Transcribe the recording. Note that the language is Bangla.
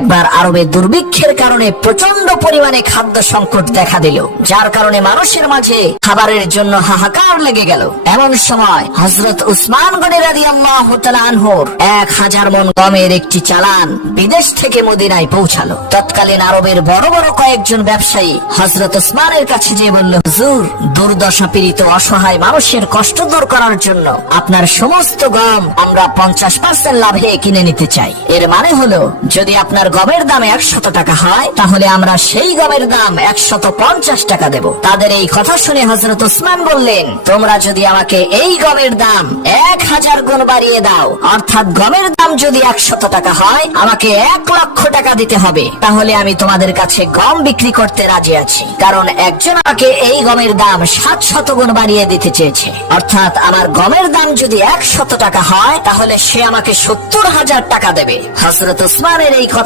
একবার আরবে দুর্ভিক্ষের কারণে প্রচন্ড পরিমাণে খাদ্য সংকট দেখা দিল, যার কারণে মানুষের মাঝে খাবারের জন্য হাহাকার লেগে গেল। এমন সময় হযরত উসমান গনি রাদিয়াল্লাহু তাআলা আনহুর 1000 মণ গমের একটি চালান বিদেশ থেকে মদিনায় পৌঁছালো। তৎকালীন আরবের বড় বড় কয়েকজন ব্যবসায়ী হযরত উসমানের কাছে যেয়ে বলল, হুজুর, দুর্দশা পীড়িত অসহায় মানুষের কষ্ট দূর করার জন্য আপনার সমস্ত গম আমরা 50% লাভে কিনে নিতে চাই। এর মানে হলো, যদি আপনার গমের দাম 100 টাকা হয়, তাহলে আমরা সেই গমের দাম 150 টাকা দেব। তাদের এই কথা শুনে হযরত উসমান বললেন, তোমরা যদি আমাকে এই গমের দাম 1000 গুণ বাড়িয়ে দাও, অর্থাৎ গমের দাম যদি 100 টাকা হয়, আমাকে 1 লক্ষ টাকা দিতে হবে, তাহলে আমি তোমাদের কাছে গম বিক্রি করতে রাজি আছি। কারণ একজন আমাকে এই গমের দাম 700 গুণ বাড়িয়ে দিতে চেয়েছে, অর্থাৎ আমার গমের দাম যদি 100 টাকা হয়, তাহলে সে আমাকে 70,000 টাকা দেবে। হযরত উসমানের এই কথা